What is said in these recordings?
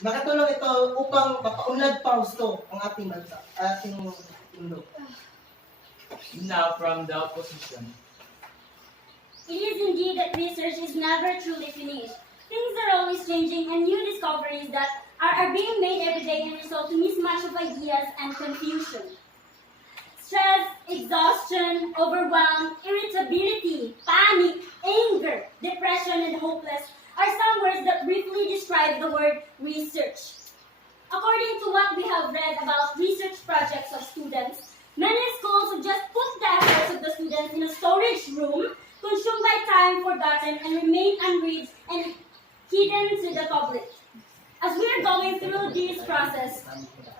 Nakatulong ito upang mapaunlad pa gusto ang ating bansa, ating mundo. Now from the opposition. It is indeed that research is never truly finished. Things are always changing and new discoveries that are being made every day and result in mismatch of ideas and confusion. Stress, exhaustion, overwhelm, irritability, panic, anger, depression, and hopeless are some words that briefly describe the word research. According to what we have read about research projects of students, many schools have just put the efforts of the students in a storage room, consumed by time, forgotten, and remain unread and hidden to the public. As we are going through this process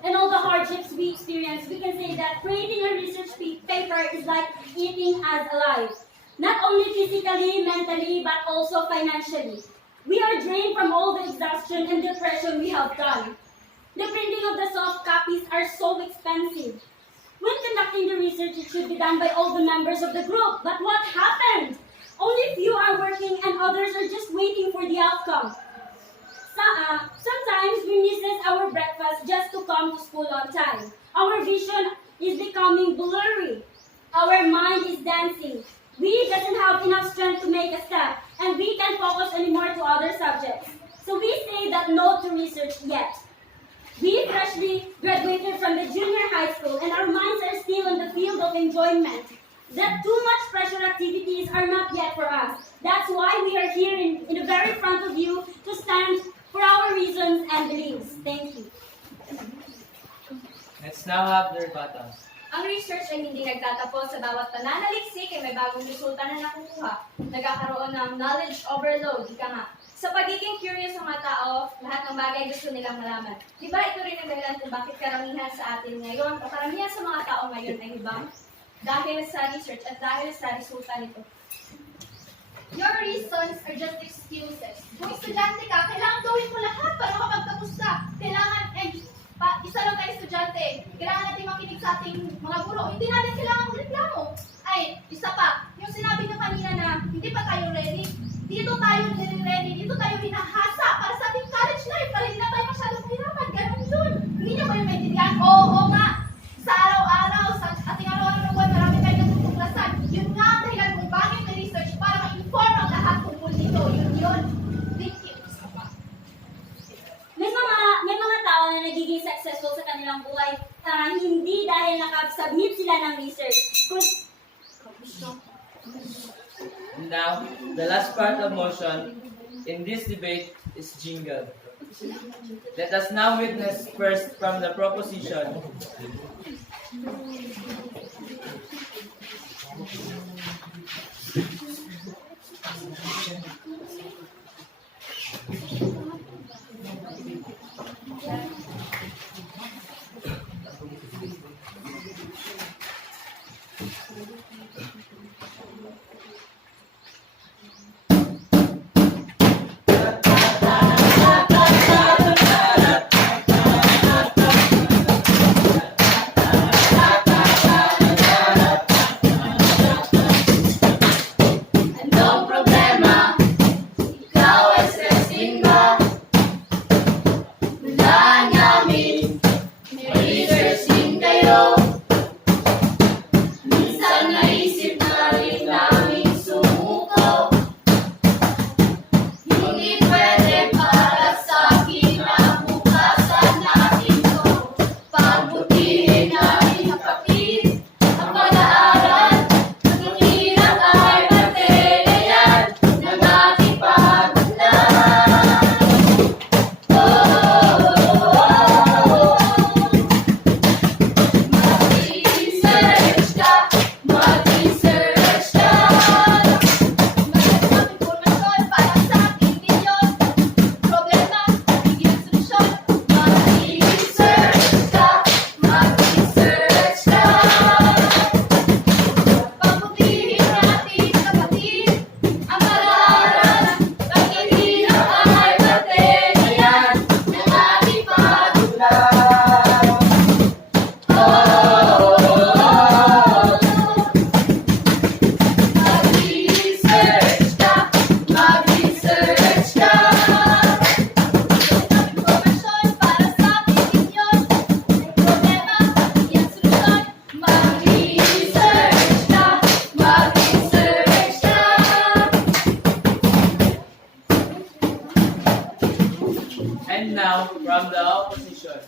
and all the hardships we experience, we can say that creating a research paper is like eating us alive. Not only physically, mentally, but also financially. We are drained from all the exhaustion and depression we have done. The printing of the soft copies are so expensive. When conducting the research, it should be done by all the members of the group. But what happened? Only few are working and others are just waiting for the outcome. Sometimes we miss our breakfast just to come to school on time. Our vision is becoming blurry. Our mind is dancing. We doesn't have enough strength to make a step, and we can't focus anymore to other subjects. So we say that no to research yet. We freshly graduated from the junior high school, and our minds are still in the field of enjoyment. That too much pressure activities are not yet for us. That's why we are here in the very front of you to stand for our reasons and beliefs. Thank you. Let's now have the rebuttals. Ang research ay hindi nagtatapos sa bawat pananaliksik ay may bagong resulta na nakukuha. Nagkakaroon ng knowledge overload, ika nga. Sa pagiging curious ng mga tao, lahat ng bagay gusto nilang malaman. Di ba ito rin ang dahilan kung bakit karamihan sa atin ngayon, o karamihan sa mga tao ngayon ay hibang? Dahil sa research at dahil sa resulta nito. Your reasons are just excuses. Kung estudyante ka, kailangan gawin mo lahat para makapagtapos ka. Kailangan, isa lang tayo estudyante. Kailangan natin makinig sa ating mga guro. Hindi natin kailangan magreklamo. Ay, isa pa, yung sinabi niyo kanina na hindi pa tayo ready. Dito tayo ready, dito tayo hinahasa para sa ating college life, para hindi na tayo masyadong mahirapan. Ganun yun. Hindi niyo ba yung maintindihan? Oo nga. Sa araw-araw, sa ating araw-araw na buwan, marami tayong natutuklasan. Yun nga ang dahilan kung bakit may research para ma-inform ang lahat tungkol dito. Yun. Thank you. May mga tao na nagiging successful sa kanilang buhay hindi dahil nakasubmit sila ng research. Now, the last part of motion in this debate is jingle. Let us now witness first from the proposition. And now, from the opposition.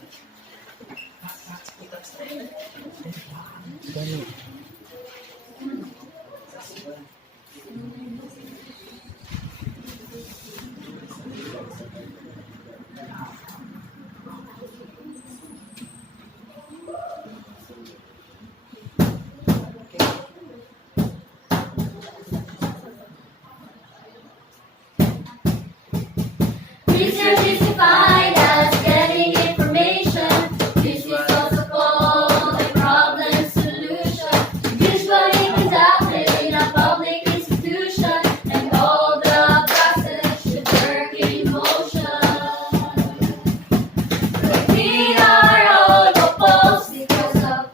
Research is defined as getting information. This is also called a problem solution. Usually conducted in a public institution, and all the process should work in motion. But we are all opposed because of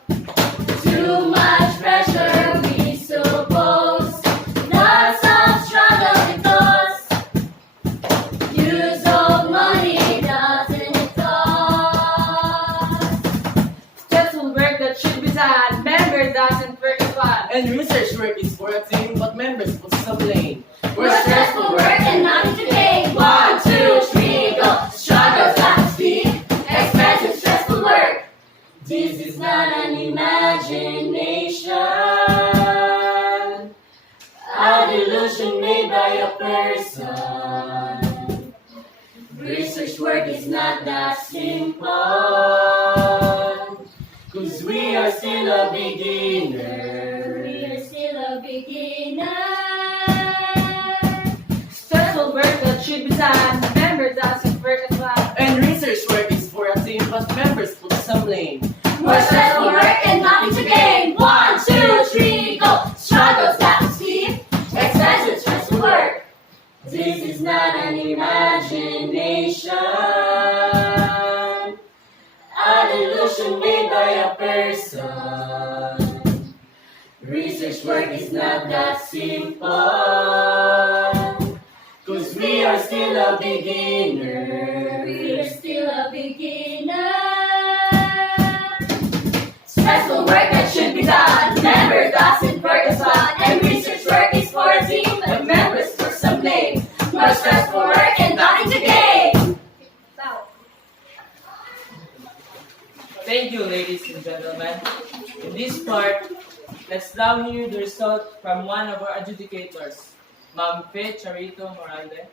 too much pressure, we suppose. Lots of struggle because use of money doesn't cost. Stressful work that should be done, member doesn't work as one. And research work is for a team, but members put some blame. We're stressful work and nothing to gain. 1, 2, 3, go. Struggles at speed. Expensive, stressful work. This is not an imagination. A delusion made by a person. Research work is not that simple. 'Cause we are still a beginner. We are still a beginner. Stressful work that should be done, member doesn't work as one. And research work is for a team, but members put some blame. More stressful work and nothing to gain. 1, 2, 3, go. Struggles got to sleep. Expensive, stressful work. This is not an imagination. A delusion made by a person. Research work is not that simple. 'Cause we are still a beginner. We are still a beginner. Stressful work that should be done. Member doesn't work as one. And research work is for a team. And members for some blame. More stressful work and nothing to gain. Thank you, ladies and gentlemen. In this part, let's now hear the result from one of our adjudicators, Ma'am Fe Charito Moralde.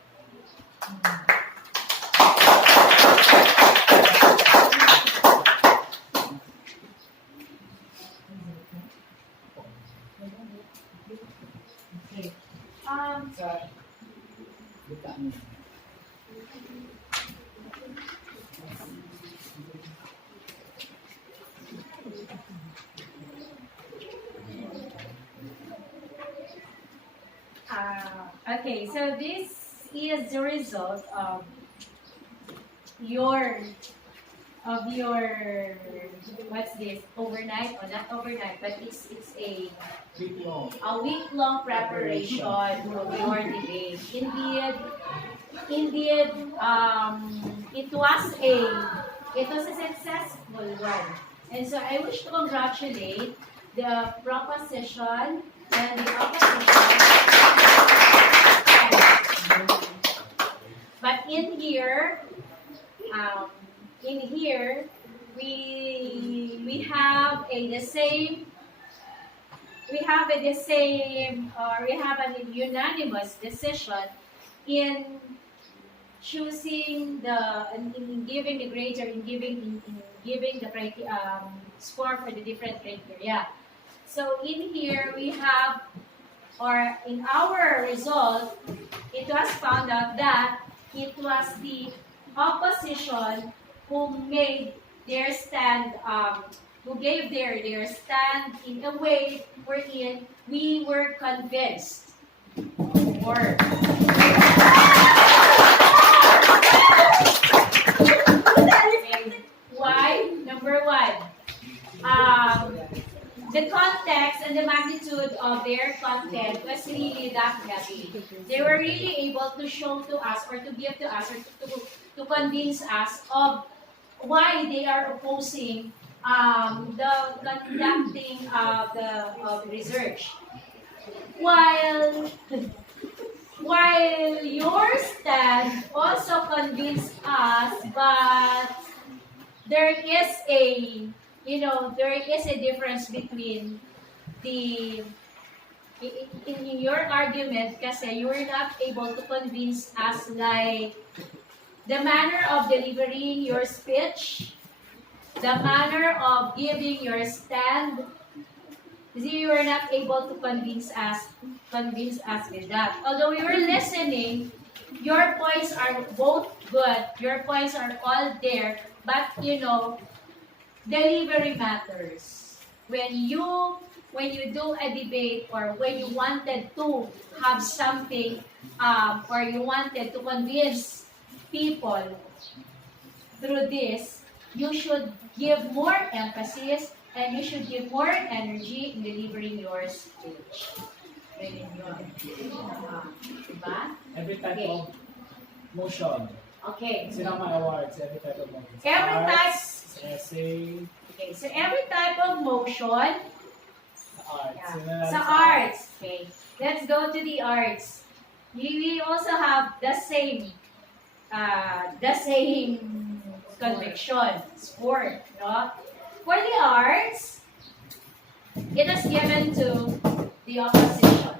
Okay, so this is the result of your what's this, overnight, or not overnight, but it's a week-long preparation of your debate. Indeed, it was a successful one, and so I wish to congratulate the proposition and the opposition. But in here, we have an unanimous decision in choosing in giving the grades, or in giving the score for the different criteria. So in here we have, or in our result, it was found out that it was the opposition who made their stand, who gave their stand in a way wherein we were convinced. Or why? Number one, the context and the magnitude of their content was really that heavy. They were really able to show to us, or to give to us, or to convince us of why they are opposing the conducting of the research. While your stand also convince us, but there is a, there is a difference between the, in your argument, kasi you were not able to convince us like the manner of delivering your speech, the manner of giving your stand. You were not able to convince us with that. Although we were listening, your points are both good. Your points are all there, but delivery matters. When you do a debate, or when you wanted to have something, or you wanted to convince people through this, you should give more emphasis and you should give more energy in delivering your speech. Ganyan yun. Diba? Every type Okay. of motion. Okay. Cinema awards, every type of motion. Every type. Essay, Okay, so every type of motion. arts. Yeah. Sa arts. Okay. Let's go to the arts. We also have the same conviction, sport, no? For the arts, it is given to the opposition.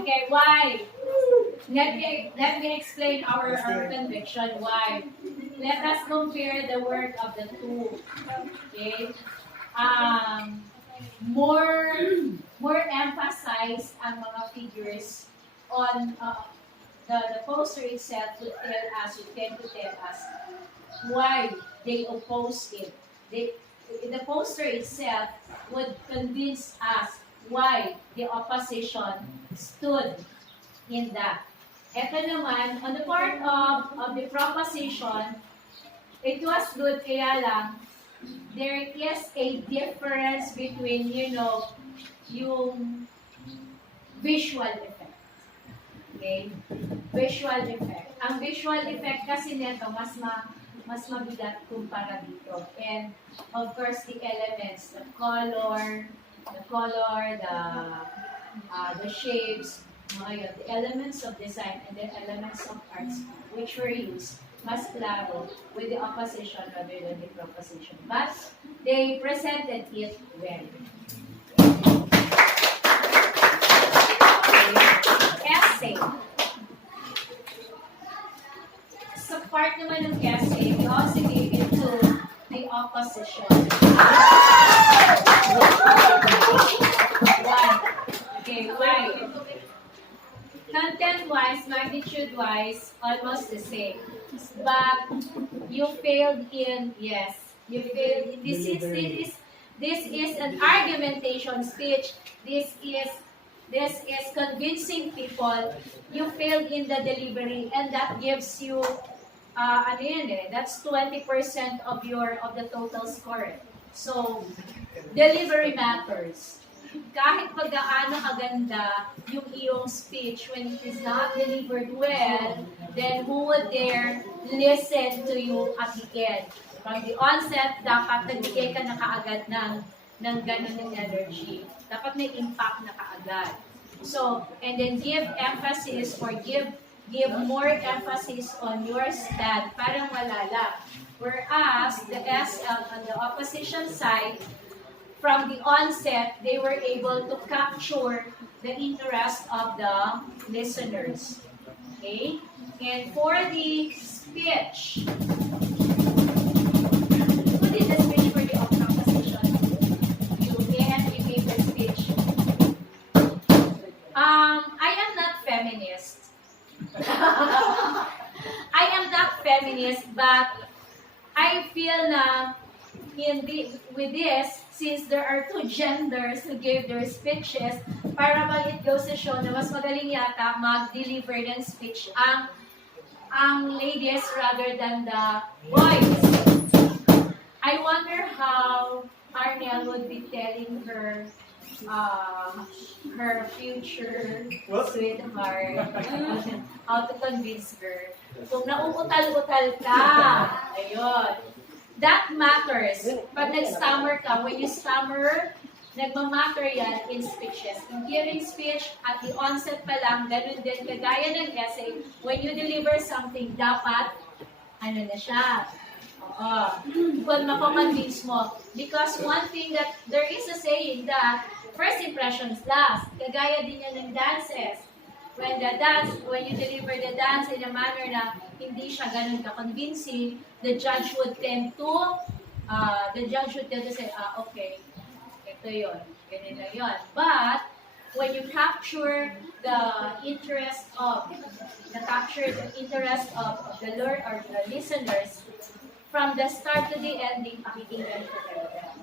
Okay, why? Let me explain our conviction. Why? Let us compare the work of the two. Okay? More emphasize ang mga figures on the poster itself would tend to tell us why they oppose it. The poster itself would convince us why the opposition stood in that. Ito naman, on the part of the proposition, it was good, kaya lang, there is a difference between, yung visual effect. Okay? Visual effect. Ang visual effect kasi nito, mas mabigat kumpara dito. And, of course, the elements, the color, the shapes, the elements of design and the elements of arts which were used mas klaro with the opposition rather than the proposition. But they presented it well. Essay. Sa part naman ng essay, we also gave it to the opposition. Why? Okay, why? Content-wise, magnitude-wise, almost the same. But you failed in, yes, you failed in, this is an argumentation speech. This is convincing people. You failed in the delivery, and that gives you, that's 20% of the total score. So, delivery matters. Kahit pagkaano kaganda yung iyong speech, when it is not delivered well, then who would dare listen to you at the end? From the onset, dapat nagbigay ka na kaagad ng ganun ng energy. Dapat may impact na kaagad. So, and then give emphasis or give more emphasis on your stand, parang wala lang. Whereas, the SL on the opposition side, from the onset, they were able to capture the interest of the listeners. Okay? And for the speech, who did the speech for the opposition? You gave the speech. I am not feminist. I am not feminist, but I feel na with this, since there are two genders who gave their speeches, para bang it goes to show na mas magaling yata mag-deliver ng speech ang ladies rather than the boys. I wonder how Arnel would be telling her future sweetheart how to convince her. Kung nauutal-utal ka, ayun. That matters. Pag nag-stammer ka, when you stammer, nagmamatter yan in speeches. In giving speech, at the onset pa lang, ganun din, kagaya ng essay, when you deliver something, dapat, ano na siya, kung mako-convince mo. Because one thing that, there is a saying that, first impressions last. Kagaya din yan ng dances. When you deliver the dance in a manner na hindi siya ganun ka-convincing, the judge would tend to say, okay, ito yun, ganun na yun. But, when you capture the interest of the listeners, from the start to the ending, pakikinggan ko talaga.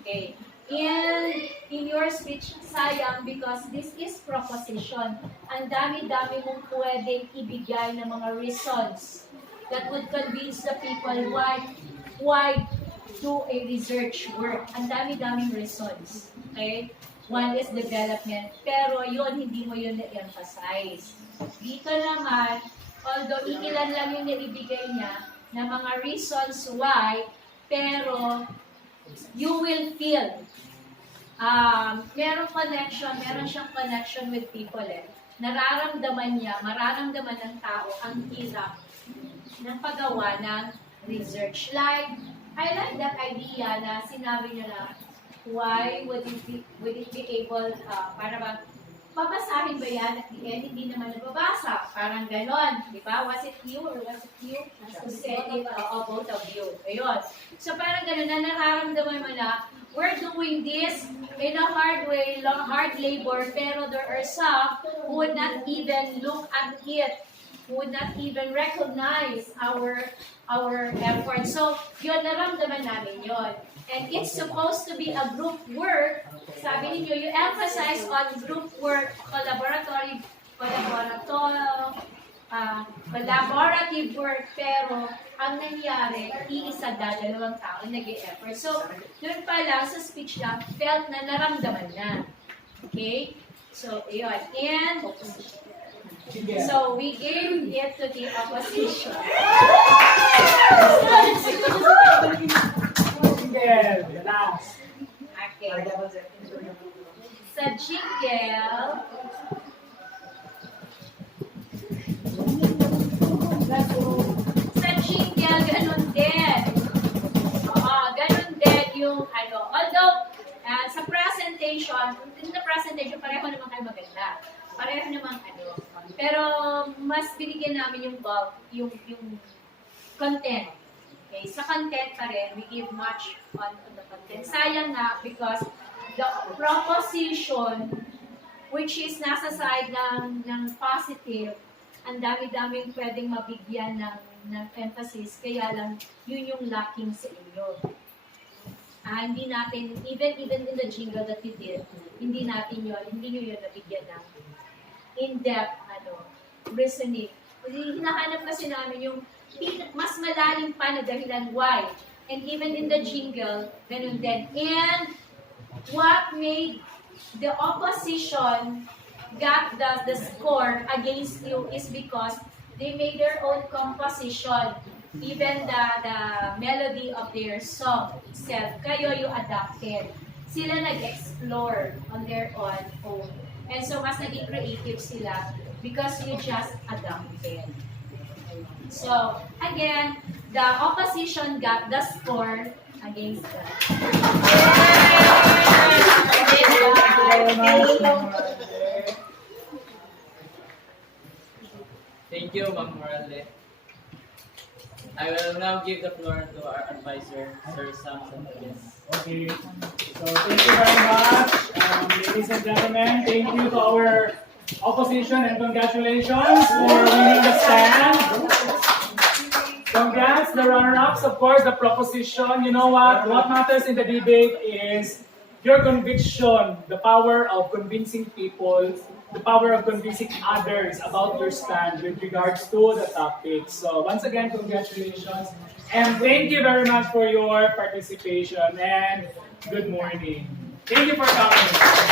Okay. In your speech, sayang, because this is proposition. Ang dami-dami mong pwedeng ibigay ng mga reasons that would convince the people why do a research work. Ang dami-daming reasons. Okay? One is development, pero yun, hindi mo yun na-emphasize. Dito naman, although iilan lang yung naibigay niya, na mga reasons why, pero you will feel meron siyang connection with people Nararamdaman ng tao ang hirap ng paggawa ng research. Like, I like that idea na sinabi niyo na, why would it be able, para ba, babasahin ba yan at the end, hindi naman nababasa. Parang ganon. Di ba? Was it you or was it you who said it? Both of you. Ayun. So parang ganon na nararamdaman mo na, we're doing this in a hard way, hard labor, pero there are some who would not even look at it, who would not even recognize our effort. So, yun, naramdaman namin yun. And it's supposed to be a group work. Sabi ninyo, you emphasize on group work, collaborative work, pero ang nangyari, iisa dalawang tao nag-e-effort. So, doon pa lang, sa speech lang, felt na naramdaman na. Okay? So, yun. And, so, we gave it to the opposition. Jingle, last. Okay. Sa jingle, ganun din. Ganun din yung although, sa presentation, pareho naman kayo maganda. Pareho naman pero mas binigyan namin yung bulk, yung content. Okay, sa content pa rin, we give much on the content. Sayang nga, because the proposition, which is nasa side ng positive, ang dami-daming pwedeng mabigyan ng emphasis, kaya lang yun yung lacking sa inyo. Hindi natin, even in the jingle that we did, hindi nyo yun nabigyan ng in-depth reasoning. Hinahanap kasi namin yung mas malalim pa na dahilan why. And even in the jingle, ganun din. And what made the opposition got the score against you is because they made their own composition. Even the melody of their song itself, kayo yung adapted. Sila nag-explore on their own. And so, mas naging creative sila because you just adapted. So, again, the opposition got the score against them. Thank you, Ma'am Morale. I will now give the floor to our advisor, Sir SEAMEO. Okay. So thank you very much, ladies and gentlemen. Thank you to our opposition and congratulations for winning the stand. Congrats, the runner-ups, of course, the proposition. You know what? What matters in the debate is your conviction, the power of convincing people, the power of convincing others about your stand with regards to the topic. So once again, congratulations. And thank you very much for your participation and good morning. Thank you for coming.